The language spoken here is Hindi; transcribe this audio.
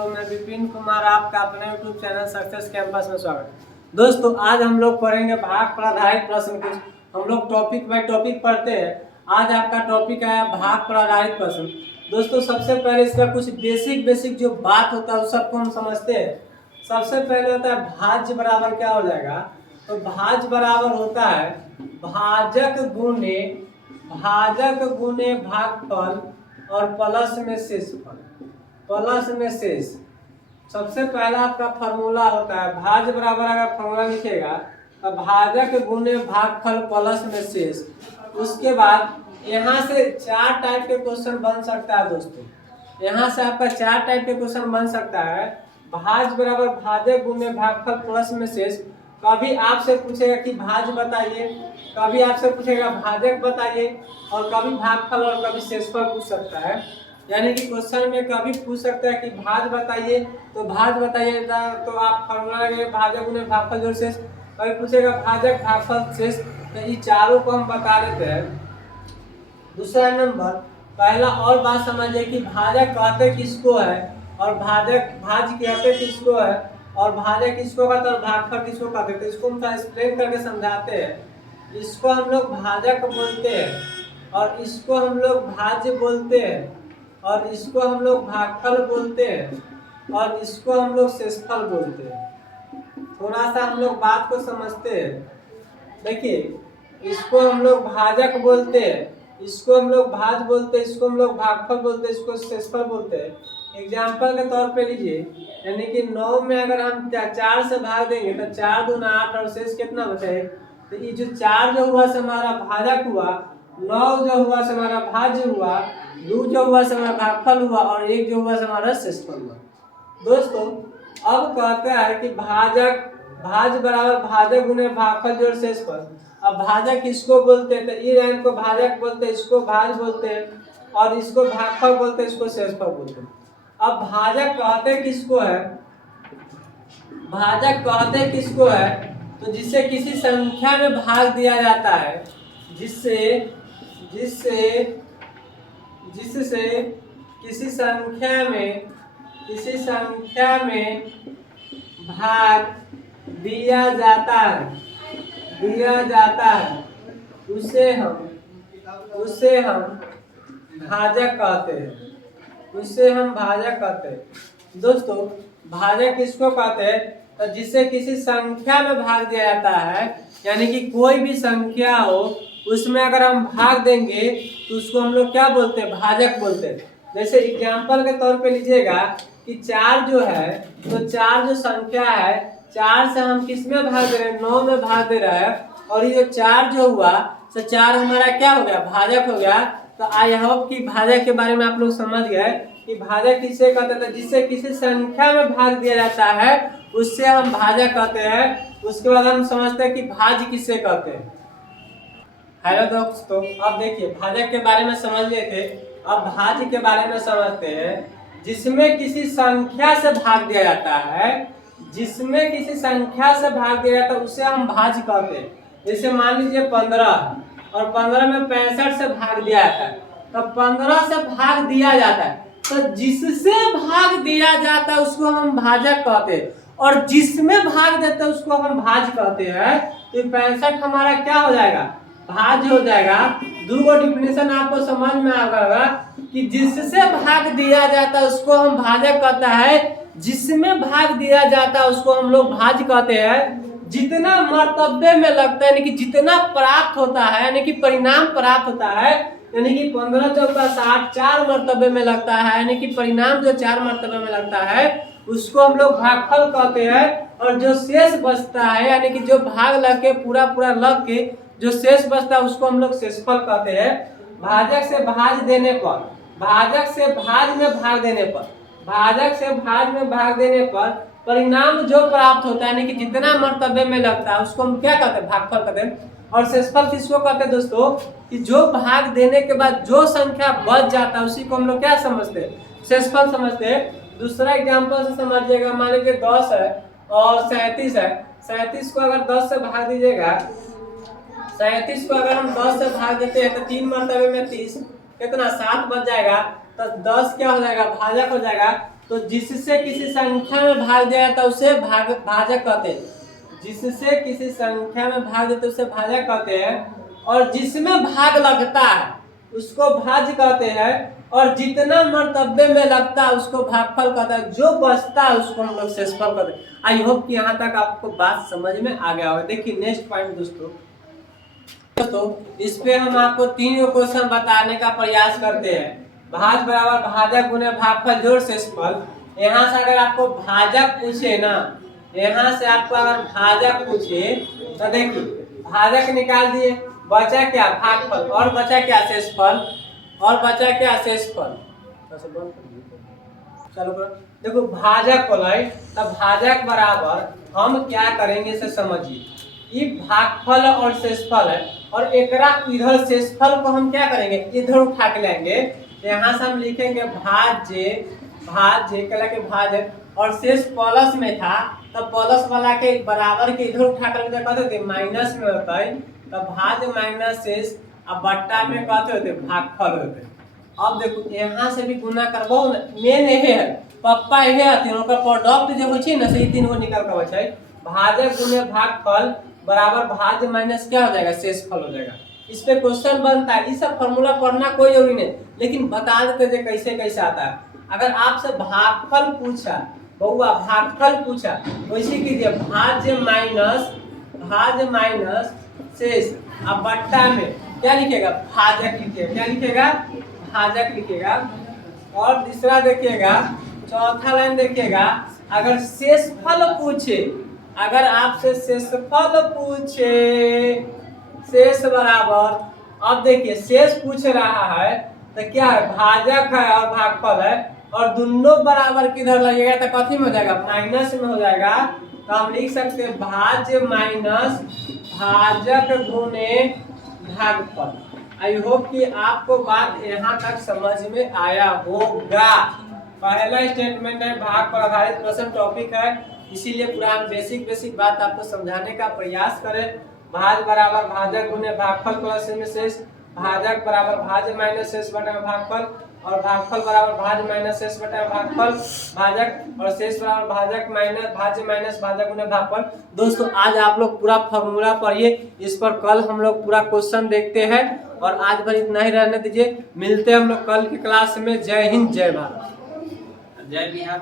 दोस्तों, मैं विपिन कुमार आपका अपने यूट्यूब चैनल सक्सेस कैंपस में स्वागत है। दोस्तों, आज हम लोग पढ़ेंगे भाग पर आधारित प्रश्न कुछ। हम लोग टॉपिक बाय टॉपिक पढ़ते हैं। आज आपका टॉपिक है भाग पर आधारित प्रश्न। दोस्तों, सबसे पहले इसका कुछ बेसिक जो बात होता है उस सबको हम समझते हैं। सबसे पहले होता है भाज्य बराबर क्या हो जाएगा। तो भाज्य बराबर होता है भाजक गुने भागफल और प्लस में शेषफल, प्लस में शेष। सबसे पहला आपका फॉर्मूला होता है भाज्य बराबर, अगर फॉर्मूला लिखेगा तो भाजक गुने भागफल प्लस में शेष। उसके बाद यहाँ से चार टाइप के क्वेश्चन बन सकता है दोस्तों। यहाँ से आपका चार टाइप के क्वेश्चन बन सकता है। भाज्य बराबर भाजक गुने भागफल प्लस में शेष। कभी आपसे पूछेगा कि भाज्य बताइए, कभी आपसे पूछेगा भाजक बताइए, और कभी भागफल और कभी शेषफल पूछ सकता है। यानी कि क्वेश्चन में कभी पूछ सकता है कि भाज्य बताइए, तो भाज्य बताइए तो आप फॉर्मूला लगाइए भाजक गुने भागफल जोड़ शेष। कभी पूछेगा भाजक भागफल शेष, तो ये चारों को हम बता देते हैं। दूसरा नंबर, पहला और बात समझिए कि भाजक कहते किसको है और भाज्य कहते किसको है, और भाजक किसको कहते हैं और भागफल किसको कहते हैं। तो इसको हम एक्सप्लेन करके समझाते हैं। इसको हम लोग भाजक बोलते हैं, और इसको हम लोग भाज्य बोलते हैं, और इसको हम लोग भागफल बोलते हैं, और इसको हम लोग शेषफल बोलते हैं। थोड़ा सा हम लोग बात को समझते हैं। देखिए, इसको हम लोग भाजक बोलते हैं, इसको हम लोग भाज्य बोलते हैं, इसको हम लोग भागफल बोलते हैं, इसको शेषफल बोलते हैं। एग्जाम्पल के तौर पे लीजिए, यानी कि 9 में अगर हम 4 से भाग देंगे तो 4 दूना 8 और शेष कितना बचे। तो ये जो 4 जो हुआ से हमारा भाजक हुआ, 9 जो हुआ से हमारा भाज्य हुआ, 2 जो हुआ से हमारा भागफल हुआ, और 1 जो हुआ से हमारा शेषफल हुआ। दोस्तों, अब कहते हैं कि भाज्य बराबर भाजक गुने भागफल जोड़ शेषफल। अब भाजक किसको बोलते हैं, तो ई लाइन को भाजक बोलते हैं, इसको भाज्य बोलते हैं, और इसको भागफल बोलते हैं, इसको शेषफल बोलते हैं। अब भाजक कहते किसको है, भाजक कहते किसको है, तो जिससे किसी संख्या में भाग दिया जाता है, जिससे किसी संख्या में भाग दिया जाता है, उसे हम भाजक कहते हैं, दोस्तों, भाजक किसको कहते हैं, तो जिससे किसी संख्या में भाग दिया जाता है। यानी कि कोई भी संख्या हो उसमें अगर हम भाग देंगे तो उसको हम लोग क्या बोलते हैं, भाजक बोलते हैं। जैसे एग्जाम्पल के तौर पे लीजिएगा कि 4 जो है, तो 4 जो संख्या है, 4 से हम किस में भाग दे रहे हैं, 9 में भाग दे रहा है, और ये 4 जो हुआ तो 4 हमारा क्या हो गया, भाजक हो गया। तो आई होप कि भाजक के बारे में आप लोग समझ गए कि भाजक किसे कहते हैं, जिससे किसी संख्या में भाग दिया जाता है उससे हम भाजक कहते हैं। उसके बाद हम समझते हैं कि भाज्य किसे कहते हैं। हेलो दोस्तों, अब देखिए भाजक के बारे में समझ लिए थे, अब भाज्य के बारे में समझते हैं। जिसमें किसी संख्या से भाग दिया जाता है, उसे हम भाज्य कहते हैं। जैसे मान लीजिए 15, और 15 में 65 से भाग दिया जाता है, तो 15 से भाग दिया जाता है, तो जिससे भाग दिया जाता है उसको हम भाजक कहते हैं, और जिसमें भाग देते हैं उसको हम भाज्य कहते हैं। तो 65 हमारा क्या हो जाएगा, भाज्य हो जाएगा। दो डिफिनेशन आपको समझ में आ गया कि जिससे भाग दिया जाता है उसको हम भाजक कहता है, जिसमें भाग दिया जाता है उसको हम लोग भाज्य कहते हैं। जितना मर्तबे में लगता है, यानी कि जितना प्राप्त होता है, यानी कि परिणाम प्राप्त होता है, यानी कि 15 चौका 60 4 मर्तबे में लगता है, यानी कि परिणाम जो 4 मर्तबे में लगता है उसको हम लोग भागफल कहते हैं। और जो शेष बचता है, यानी कि जो भाग लग के पूरा लग के जो शेष बचता है उसको हम लोग शेषफल कहते हैं। भाजक से भाज में भाग देने पर परिणाम जो प्राप्त होता है, यानी कि जितना मर्तबे में लगता है उसको हम क्या कहते हैं, भागफल कहते हैं। और शेषफल किसको कहते हैं दोस्तों, कि जो भाग देने के बाद जो संख्या बच जाता है उसी को हम लोग क्या समझते हैं, शेषफल समझते हैं। दूसरा एग्जांपल से समझिएगा, मान लीजिए 10 है और 37 है। 37 को अगर 10 से भाग दीजिएगा, 37 को अगर हम 10 से भाग देते हैं तो 3 मर्तबे में 30 कितना 7 बच जाएगा। तो 10 क्या हो जाएगा, भाजक हो जाएगा। तो जिससे किसी संख्या में भाग दिया जाता है उसे भाजक कहते हैं। जिससे किसी संख्या में भाग देते उसे भाजक कहते हैं। और जिसमें भाग लगता है उसको भाज्य कहते हैं। और जितना मर्तबे में लगता है उसको भागफल कहता है। जो बचता है उसको हम लोग शेषफल कहते हैं। आई होप कि यहाँ तक आपको बात समझ में आ गया होगा। देखिए नेक्स्ट पॉइंट दोस्तों, इस पे हम आपको 3 क्वेश्चन बताने का प्रयास करते हैं। भाज बराबर भाजक गुने भागफल जोड़ शेषफल। यहाँ से अगर आपको भाजक पूछे ना, यहाँ से आपको अगर भाजक पूछे तो देखिए भाजक निकाल दिए, बचा क्या भागफल, और बचा क्या शेषफल, और बचा क्या शेषफल। चलो देखो भाजक बोले तब भाजक बराबर हम क्या करेंगे से समझिए। ये भागफल और शेषफल है और एकरा इधर शेषफल को हम क्या करेंगे इधर उठा के लेंगे। यहाँ से हम लिखेंगे भाज्य, भाज्य कला के भाज्य, और शेष प्लस में था तब प्लस वाला के बराबर के इधर उठा कर कहते थे माइनस में होता है, तब भाज्य माइनस शेष अब बट्टा में कहते होते भागफल होते। अब देखो यहाँ से भी गुना करबो मेन है पप्पा है हथिन ओकर प्रोडक्ट जो होई छै ना से 3 गो निकल के बचे भाजक गुने भागफल बराबर भाज्य माइनस क्या हो जाएगा शेषफल हो जाएगा। इस पे क्वेश्चन बनता है। ये सब फॉर्मूला पढ़ना कोई जरूरी नहीं, लेकिन बता देते थे कैसे कैसे आता है। अगर आपसे भागफल पूछा बउआ भागफल पूछा वैसे कीजिए भाज्य माइनस शेष अब बट्टा में क्या लिखेगा भाजक लिखेगा। क्या लिखेगा भाजक लिखेगा। और तीसरा देखिएगा चौथा लाइन देखिएगा अगर शेषफल पूछे, अगर आपसे शेषफल पूछे शेष बराबर, अब देखिए शेष पूछ रहा है तो क्या है भाजक है और भागफल है और दोनों बराबर किधर लगेगा तो कथी में हो जाएगा माइनस में हो जाएगा। तो हम लिख सकते हैं भाज्य माइनस भाजक गुने भागफल। आई होप कि आपको बात यहाँ तक समझ में आया होगा। पहला स्टेटमेंट है भाग पर आधारित प्रश्न टॉपिक है, इसीलिए पूरा बेसिक बात आपको समझाने का प्रयास करें। भाज बराबर भाजक गुने भागफल प्लस में शेष, भाजक बराबर भाज्य माइनस शेष बटा भागफल, और भागफल बराबर भाज्य माइनस शेष बटा भागफल, भाजक और शेष बराबर भाजक माइनस भाज्य माइनस भाजक गुने भागफल। दोस्तों आज आप लोग पूरा फॉर्मूला पढ़िए, इस पर कल हम लोग पूरा क्वेश्चन देखते हैं। और आज भर इतना ही रहने दीजिए, मिलते हैं हम लोग कल की क्लास में। जय हिंद जय भारत। जय बिहार।